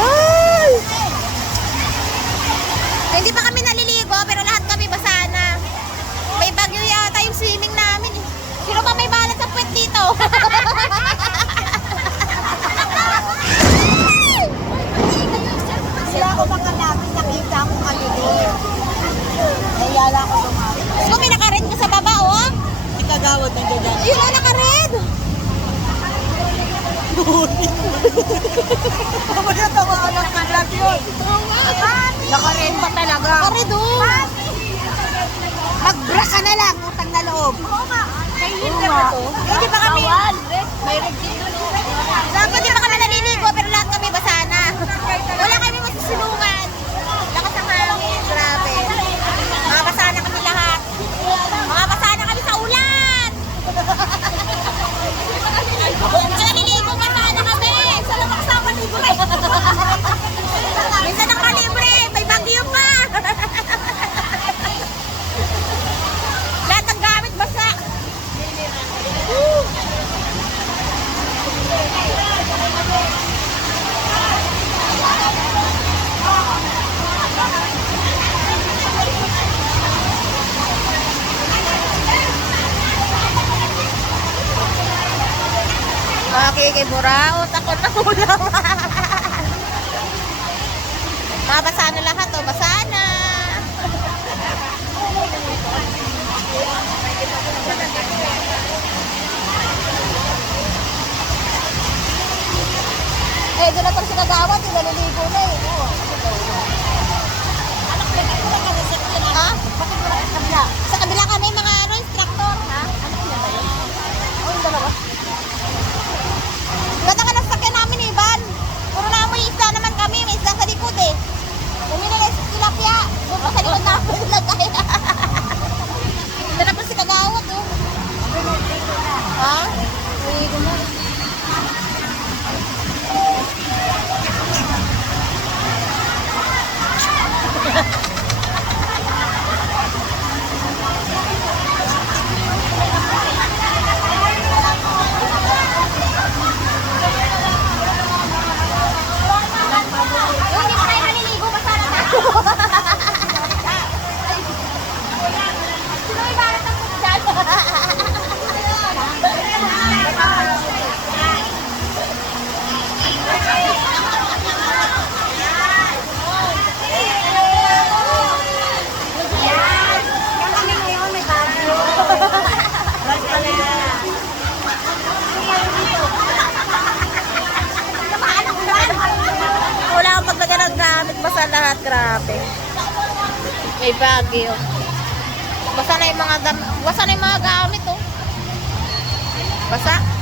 Ay! Hindi pa kami naliligo, pero lahat kami basa na. May bagyo yata yung swimming namin eh. Sino ba may balat sa puwet dito? Sila ako makalapit, nakita ko kanilin. Nayala ko lumapit. So, may nakared ka sa baba, oh. Si Kagawad nandiyan. Ayun, oh, nakared. Ako na tamaan ng vlog yun. Nakarin pa talaga. Nakared, oh. Mag-bra ka na lang, utang na loob. Oo nga. Hindi pa kami. May Dapat di pa kami naliligo, pero lahat kami basa na. Wala kami masusulungan. Lakas ang hangin, grabe. Mga basa na kami lahat. Mga basa na kami sa ulan. Minsan naliligo, basa na kami. Sa lamak sa libre. Minsan nakalibre, may bagyo pa. Lahat ng gamit basa. Okay, kay Buraot. Ako na ulam. Mabasa na lahat, oh. Basa na. Eh, doon na si Kagawad. Yung naliligo na eh. Ha? Bakit wala ka sa kabila? Sa kabila kami mga instructor, ha? Oh, yung dalawa. Ganda ka ng sakyan namin, Ivan. Puro na may isda naman kami. May isda sa likod eh. Bumili na yung tilapia. Doon pa sa likod namin nilagay. Doon na po si Kagawad, oh. Ha? Naliligo mo. Hindi pa kayo naliligo, basta na tayo. Sino may barat ang dyan? Yan kami ngayon, may bagyo. Wala akong maglagay ng gamit, basta lahat, grabe. May bagyo. Basta na yung mga gamit, oh. Basa.